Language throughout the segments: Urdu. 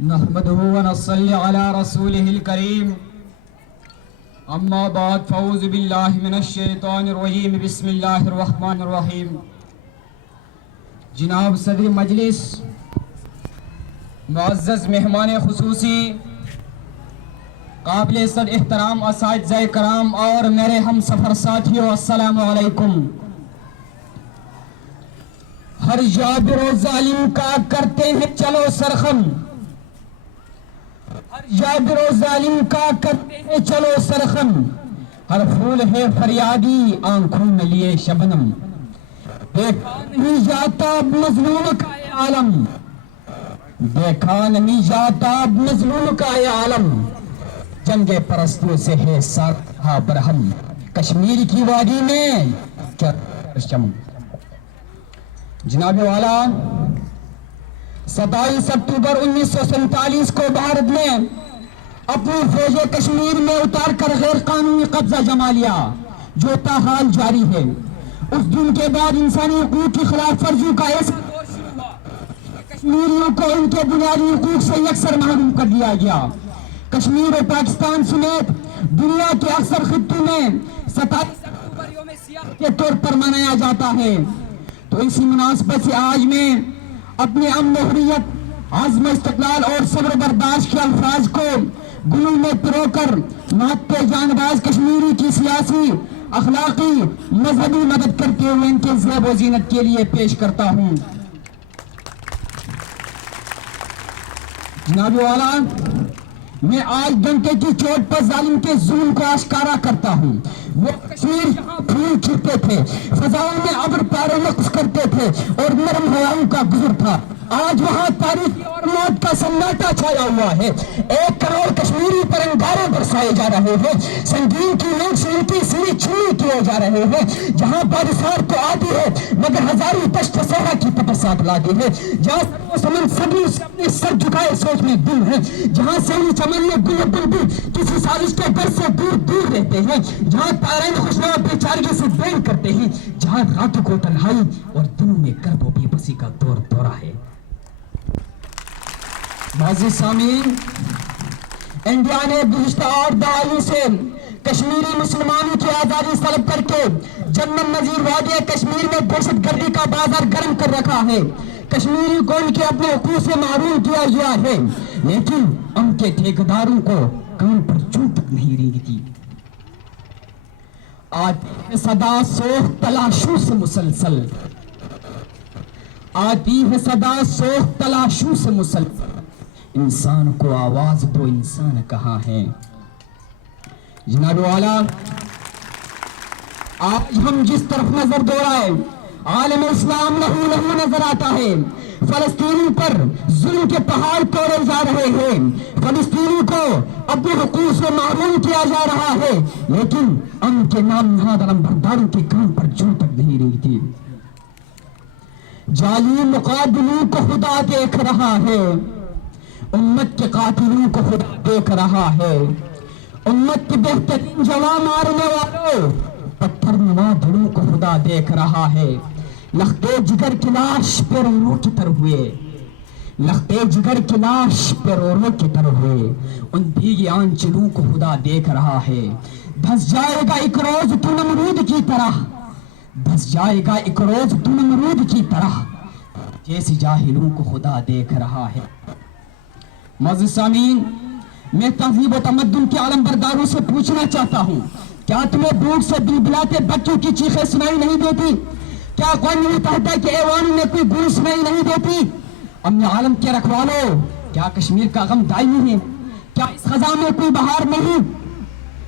نحمده ونصلي على رسوله الكريم اما بعد فاعوذ بالله من الشیطان الرجیم بسم اللہ الرحمن الرحیم۔ جناب صدر مجلس، معزز مہمان خصوصی، قابل صد احترام اساتذہ کرام اور میرے ہم سفر ساتھیوں، السلام علیکم۔ ہر جابر و ظالم کا کرتے ہیں چلو سرخم، ہر جابر و ظالم کا کرتے ہیں چلو سرخم، ہر پھول ہے فریادی آنکھوں میں لیے شبنم، دیکھا نہیں جاتا اب مظلوم کا یہ عالم، دیکھا نہیں جاتا اب مظلوم کا یہ عالم، جنگ پرستوں سے ہے ساتھا برہم، کشمیر کی وادی میں کیا پرچم۔ جناب والا، 27 اکتوبر 1947 کو بھارت نے اپنی فوجیں کشمیر میں اتار کر غیر قانونی قبضہ جما لیا، جو تاحال جاری ہے۔ اس دن کے بعد انسانی حقوق کی خلاف ورزیوں کا ایسا دور شروع ہوا کہ کشمیریوں کو ان کے بنیادی حقوق سے یکسر محروم کر دیا گیا۔ کشمیر اور پاکستان سمیت دنیا کے اکثر خطوں میں 27 اکتوبر یوم سیاہ کے طور پر منایا جاتا ہے۔ تو اسی مناسبت سے آج میں اپنے امن و حریت، عزم استقلال اور صبر برداشت کے الفاظ کو گلو میں پرو کر نہتے جان باز کشمیری کی سیاسی، اخلاقی، مذہبی مدد کرتے ہوئے ان کے زیب و زینت کے لیے پیش کرتا ہوں۔ جناب والا، میں آج ڈنکے کی چوٹ پر ظالم کے ظلم کو آشکارا کرتا ہوں۔ وہ کشمیر جہاں پھول کھلتے تھے، فضاؤں میں ابر پارے رقص کرتے تھے اور نرم ہواؤں کا گزر تھا، آج وہاں تاریخی اور موت کا سناٹا چھایا ہوا ہے۔ 1 کروڑ کشمیری پر انگارے برسائے جا رہے ہیں، سنگین کی نوک سے ان کی سری چھری کیے جا رہے ہیں۔ جہاں بارشات تو آتی ہے مگر ہزاروں دشت صحرا کی تپسات لاتی ہے، جہاں سر و سمن صبر سے اپنے سر جھکائے سوچ میں دل ہے، جہاں سیلی چمن میں گل بلبل کسی سازش کے گھر سے دور دور رہتے ہیں، جہاں تارین خوشنما بے چارگی سے بین کرتے ہیں، جہاں راتوں کو تنہائی اور دنوں میں کرب و بے بسی کا دور دورہ ہے۔ معزز سامعین، انڈیا نے گزشتہ 8 دہائیوں سے کشمیری مسلمانوں کی آزادی طلب کر کے جنرل نذیر وادی کشمیر میں دہشت گردی کا بازار گرم کر رکھا ہے۔ کشمیری کو ان کے اپنے حقوق سے محروم کیا گیا ہے، لیکن ان کے ٹھیکیداروں کو کان پر چون تک نہیں رینگتی۔ آتی ہے صدا سوخ تلاشوں سے مسلسل، آتی ہے صدا سوخ تلاشوں سے مسلسل، انسان کو آواز دو انسان کہاں ہے۔ جناب والا، آج ہم جس طرف نظر دوڑائیں عالم اسلام لہو لہو نظر آتا ہے۔ فلسطینی پر ظلم کے پہاڑ توڑے جا رہے ہیں، فلسطینی کو اپنے حقوق سے محروم کیا جا رہا ہے، لیکن ان کے نام نہاد علمبرداروں کے کان پر جوں تک نہیں رہتی۔ جعلی مقابلوں کو خدا دیکھ رہا ہے، امت کے قاتلوں کو خدا دیکھ رہا ہے، امت کے بہترین جوان مارنے والوں پتھر نما دھڑوں کو خدا دیکھ رہا ہے۔ لختے جگر کی لاش پہ رو رو کی طرح ہوئے، لختے جگر کی لاش پہ رو رو کی طرح ہوئے، ان بھیگی آنچلوں کو خدا دیکھ رہا ہے۔ دھس جائے گا ایک روز تو نمرود کی طرح، دھس جائے گا ایک روز تو نمرود کی طرح، جیسی جاہلوں کو خدا دیکھ رہا ہے۔ معزز سامعین، میں تہذیب و تمدن کے عالم برداروں سے پوچھنا چاہتا ہوں، کیا تمہیں دور سے بلبلاتے بچوں کی چیخیں سنائی نہیں دیتی؟ کیا اقوام متحدہ کے ایوانوں میں کوئی گونج سنائی نہیں دیتی؟ امن عالم کے رکھوالوں، کیا کشمیر کا غم دائمی ہے؟ کیا اس خزاں میں کوئی بہار نہیں؟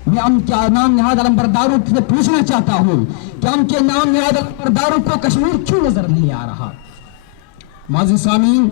میں ان کے نام نہاد علم برداروں سے پوچھنا چاہتا ہوں کہ ان کے نام نہاد علم برداروں کو کشمیر کیوں نظر نہیں آ رہا؟ معزز سامعین،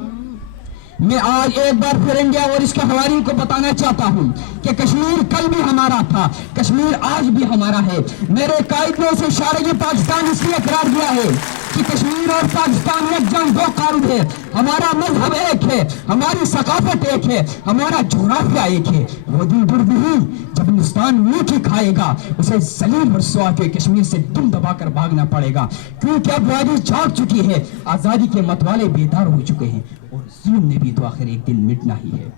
میں آج ایک بار پھر انڈیا اور اس کے حوالوں کو بتانا چاہتا ہوں کہ کشمیر کل بھی ہمارا تھا، کشمیر آج بھی ہمارا ہے۔ میرے قائد نے اسے شارج پاکستان اس لیے قرار دیا ہے کہ کشمیر اور پاکستان یکجان دو قارب ہے، ہمارا مذہب ایک ہے، ہماری ثقافت ایک ہے، ہمارا جغرافیہ ایک ہے۔ وہ دن دور نہیں جب ہندوستان منہ کی کھائے گا، اسے ذلیل رسوا کے کشمیر سے دم دبا کر بھاگنا پڑے گا، کیونکہ اب وادی جاگ چکی ہے، آزادی کے متوالے بیدار ہو چکے ہیں اور ظلم نے بھی تو آخر ایک دن مٹنا ہی ہے.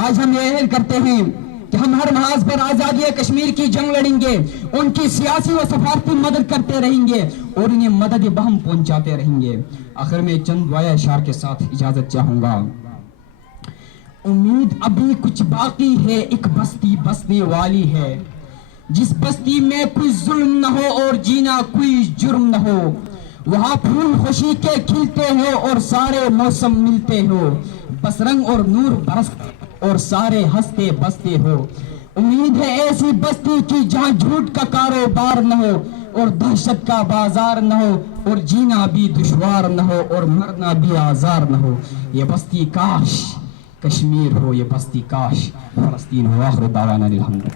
آج ہم یہ اعلان کرتے ہیں کہ ہم ہر محاذ پر آزادی کشمیر کی جنگ لڑیں گے, ان کی سیاسی و سفارتی مدد کرتے رہیں گے اور انہیں مدد بہم پہنچاتے رہیں گے. آخر میں چند دعائے اشعار کے ساتھ اجازت چاہوں گا. امید ابھی کچھ باقی ہے, ایک بستی بسنے والی ہے, جس بستی میں کوئی ظلم نہ ہو اور جینا کوئی جرم نہ ہو, وہاں پھول خوشی کے کھلتے ہو اور سارے موسم ملتے ہو, بس رنگ اور نور برستے اور سارے ہنستے بستے ہو. امید ہے ایسی بستی کی جہاں جھوٹ کا کاروبار نہ ہو اور دہشت کا بازار نہ ہو, اور جینا بھی دشوار نہ ہو اور مرنا بھی آزار نہ ہو. یہ بستی کاش کشمیر ہو, یہ بستی کاش فلسطین ہو. آخر دعوانا الحمد.